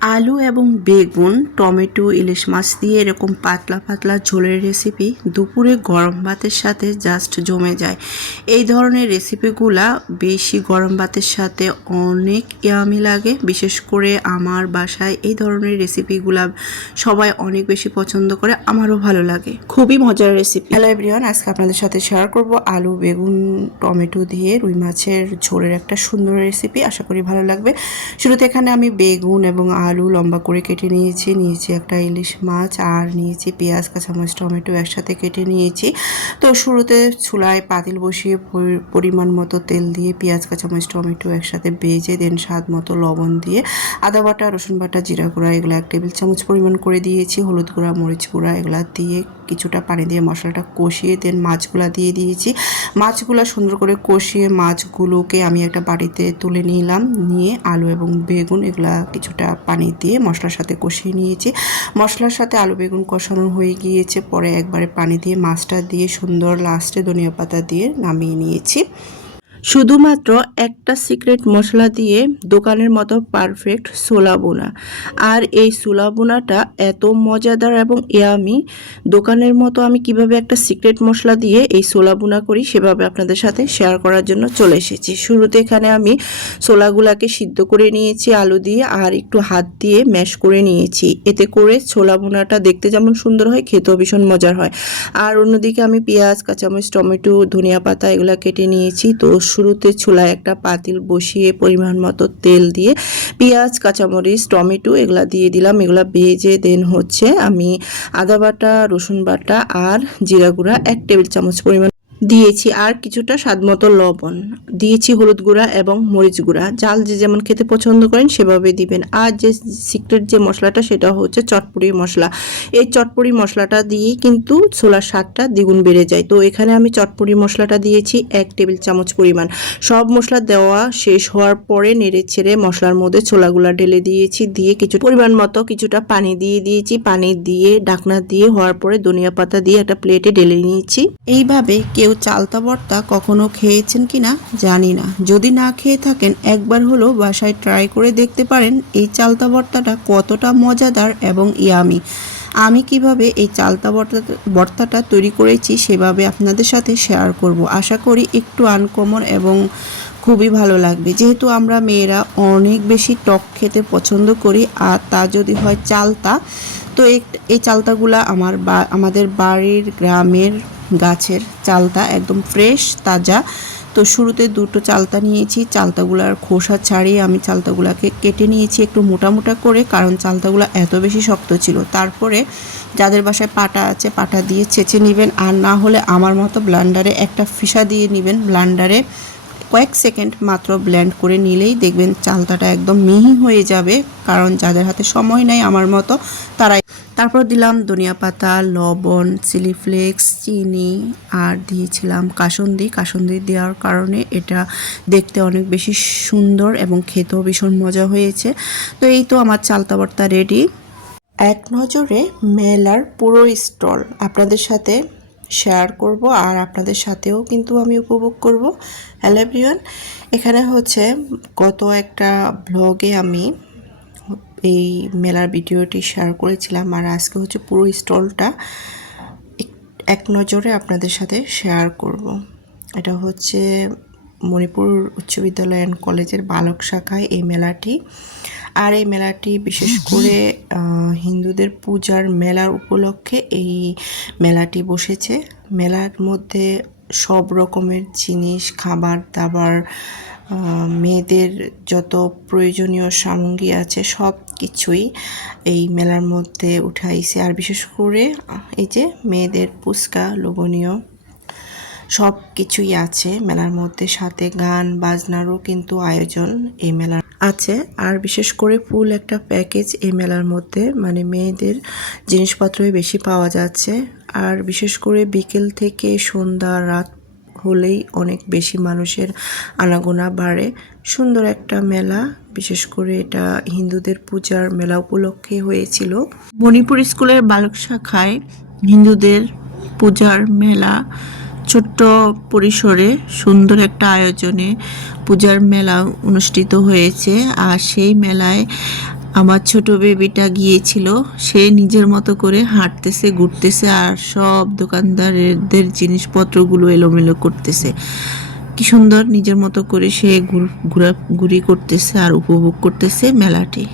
আলু এবং বেগুন টমেটো ইলিশ মাছ দিয়ে এরকম পাতলা পাতলা ঝোলের রেসিপি দুপুরে গরম ভাতের সাথে জাস্ট জমে যায়। এই ধরনের রেসিপিগুলা বেশি গরম ভাতের সাথে অনেক ইয়ামি লাগে। বিশেষ করে আমার বাসায় এই ধরনের রেসিপিগুলা সবাই অনেক বেশি পছন্দ করে আমারও ভালো লাগে। খুবই মজার রেসিপি হ্যালো এভরিওয়ান আজকে আপনাদের সাথে শেয়ার করব আলু বেগুন টমেটো দিয়ে রুই মাছের ঝোলের একটা সুন্দর রেসিপি আশা করি ভালো লাগবে। শুরুতে এখানে আমি বেগুন এবং আলু লম্বা করে কেটে নিয়েছি নিয়েছি একটা ইলিশ মাছ আর নিয়েছি পেঁয়াজ, কাঁচামরিচ, টমেটো একসাথে কেটে নিয়েছি। তো শুরুতে চুলায় পাতিল বসিয়ে পরি- পরিমাণ মতো তেল দিয়ে পেঁয়াজ, কাঁচামরিচ, টমেটো একসাথে ভেজে দেন স্বাদ মতো লবণ দিয়ে। আদা বাটা, রসুন বাটা, জিরা গুঁড়া এগুলো এক টেবিল চামচ পরিমাণ করে দিয়েছি। হলুদ গুঁড়া, মরিচ গুঁড়া এগুলা দিয়ে কিছুটা পানি দিয়ে মশলাটা কষিয়ে দেন মাছগুলা দিয়ে দিয়েছি। মাছগুলো সুন্দর করে কষিয়ে মাছগুলোকে আমি একটা বাড়িতে তুলে নিলাম। নিয়ে আলু এবং বেগুন এগুলা কিছুটা পানি দিয়ে মশলার সাথে কষিয়ে নিয়েছি। মশলার সাথে আলু বেগুন কষানো হয়ে গিয়েছে। পরে একবারে পানি দিয়ে মাছটা দিয়ে সুন্দর লাস্টে ধনিয়া পাতা দিয়ে নামিয়ে নিয়েছি। শুধুমাত্র একটা সিক্রেট মশলা দিয়ে দোকানের মতো পারফেক্ট সোলা বোনা। আর এই সোলা বোনাটা এত মজাদার এবং ইয়ামি, দোকানের মতো আমি কীভাবে একটা সিক্রেট মশলা দিয়ে এই সোলা বোনা করি সেভাবে আপনাদের সাথে শেয়ার করার জন্য চলে এসেছি। শুরুতে এখানে আমি ছোলাগুলাকে সিদ্ধ করে নিয়েছি, আলু দিয়ে, আর একটু হাত দিয়ে ম্যাশ করে নিয়েছি। এতে করে ছোলা বোনাটা দেখতে যেমন সুন্দর হয়, খেতেও ভীষণ মজার হয়। আর অন্যদিকে আমি পেঁয়াজ, কাঁচামরিচ, টমেটো, ধনিয়া পাতা এগুলো কেটে নিয়েছি। তো শুরুতে চুলায় একটা পাতিল বসিয়ে পরিমাণ মতো তেল দিয়ে পেঁয়াজ, কাঁচামরিচ, টমেটো এগুলা দিয়ে দিলাম। এগুলা ভেজে দেন হচ্ছে আমি আদা বাটা, রসুন বাটা আর জিরা গুঁড়া এক টেবিল চামচ পরিমাণ দিয়েছি আর কিছুটা স্বাদমতো লবণ। দিয়েছি হলুদ গুঁড়া এবং মরিচ গুঁড়া। জাল যে যেমন খেতে পছন্দ করেন সেভাবে দিবেন। আর যে সিক্রেট যে মশলাটা, সেটা হচ্ছে চটপুরি মশলা। এই চটপুরি মশলাটা দিয়ে কিন্তু ছোলার স্বাদটা দ্বিগুণ বেড়ে যায়। তো এখানে আমি চটপুরি মশলাটা দিয়েছি এক টেবিল চামচ পরিমাণ। সব মশলা দেওয়া শেষ হওয়ার পরে নেড়ে ছেড়ে মশলার মধ্যে ছোলাগুলা ঢেলে দিয়েছি। দিয়ে কিছু পরিমাণ মতো কিছুটা পানি দিয়ে দিয়েছি। পানি দিয়ে ডাকনা দিয়ে হওয়ার পরে ধনিয়া পাতা দিয়ে একটা প্লেটে ঢেলে নিয়েছি। এইভাবে কেউ চালতা ভর্তা কখনো খেয়েছেন কিনা জানি না। যদি না খেয়ে থাকেন, একবার হলো বাসায় ট্রাই করে দেখতে পারেন এই চালতা ভর্তাটা কতটা মজাদার এবং ইয়ামি। আমি কীভাবে এই চালতা ভর্তা, ভর্তাটা তৈরি করেছি সেভাবে আপনাদের সাথে শেয়ার করব। আশা করি একটু আনকমন এবং খুবই ভালো লাগবে। যেহেতু আমরা মেয়েরা অনেক বেশি টক খেতে পছন্দ করি, আর তা যদি হয় চালতা তো এই চালতাগুলা আমার বা, আমাদের বাড়ির গ্রামের গাছের চালতা একদম ফ্রেশ তাজা। তো শুরুতে দুটো চালতা নিয়েছি, চালতাগুলার খোসা ছাড়িয়ে আমি চালতাগুলাকে কেটে নিয়েছি একটু মোটা মোটা করে, কারণ চালতাগুলো এত বেশি শক্ত ছিল। তারপরে যাদের বাসায় পাটা আছে, পাটা দিয়ে ছেঁচে নেবেন, আর না হলে আমার মতো ব্লান্ডারে একটা ফিসা দিয়ে নেবেন, ব্লান্ডারে কয়েক সেকেন্ড মাত্র ব্লেন্ড করে নিলেই দেখবেন চালতাটা একদম মিহি হয়ে যাবে, কারণ যাদের হাতে সময় নেই আমার মতো, তারাই তারপর দিলাম ধনিয়া পাতা, লবণ চিলি ফ্লেক্স চিনি, আর দিয়েছিলাম কাসন্দি। কাসন্দি দেওয়ার কারণে এটা দেখতে অনেক বেশি সুন্দর এবং খেতেও ভীষণ মজা হয়েছে। তো এই তো আমার চালতা ভর্তা রেডি এক নজরে মেলার পুরো স্টল আপনাদের সাথে শেয়ার করব আর আপনাদের সাথেও কিন্তু আমি উপভোগ করব। হ্যালো এভরিওয়ান এখানে হচ্ছে গত একটা ব্লগে আমি এই মেলার ভিডিওটি শেয়ার করেছিলাম আর আজকে হচ্ছে পুরো স্টলটা এক- নজরে আপনাদের সাথে শেয়ার করব। এটা হচ্ছে মণিপুর উচ্চ বিদ্যালয় অ্যান্ড কলেজের বালক শাখায় এই মেলাটি। আর এই মেলাটি বিশেষ করে হিন্দুদের পূজার মেলার উপলক্ষে এই মেলাটি বসেছে। মেলার মধ্যে সব রকমের জিনিস, খাবার দাবার মেয়েদের যত প্রয়োজনীয় সামগ্রী আছে সব কিছুই এই মেলার মধ্যে উঠাইছে। আর বিশেষ করে এই যে মেয়েদের পুচকা লোভনীয় সব কিছুই আছে মেলার মধ্যে, সাথে গান, বাজনারও কিন্তু আয়োজন এই মেলার আছে। আর বিশেষ করে ফুল একটা প্যাকেজ এই মেলার মধ্যে মানে মেয়েদের জিনিসপত্রই বেশি পাওয়া যাচ্ছে। আর বিশেষ করে বিকেল থেকে সন্ধ্যা, রাত হলেই অনেক বেশি মানুষের আনাগোনা বাড়ে। সুন্দর একটা মেলা, বিশেষ করে এটা হিন্দুদের পূজার মেলা উপলক্ষে হয়েছিল। মণিপুর স্কুলের বালক শাখায় হিন্দুদের পূজার মেলা ছোট্ট পরিসরে সুন্দর একটা আয়োজনে পূজার মেলা অনুষ্ঠিত হয়েছে। আর সেই মেলায় আমার ছোট বেবিটা গিয়েছিল। সে নিজের মতো করে হাঁটতেছে, ঘুরতেছে আর সব দোকানদারদের জিনিসপত্রগুলো এলোমেলো করতেছে। কি সুন্দর নিজের মতো করে সে ঘুর- ঘোরাঘুরি করতেছে আর উপভোগ করতেছে মেলাটি।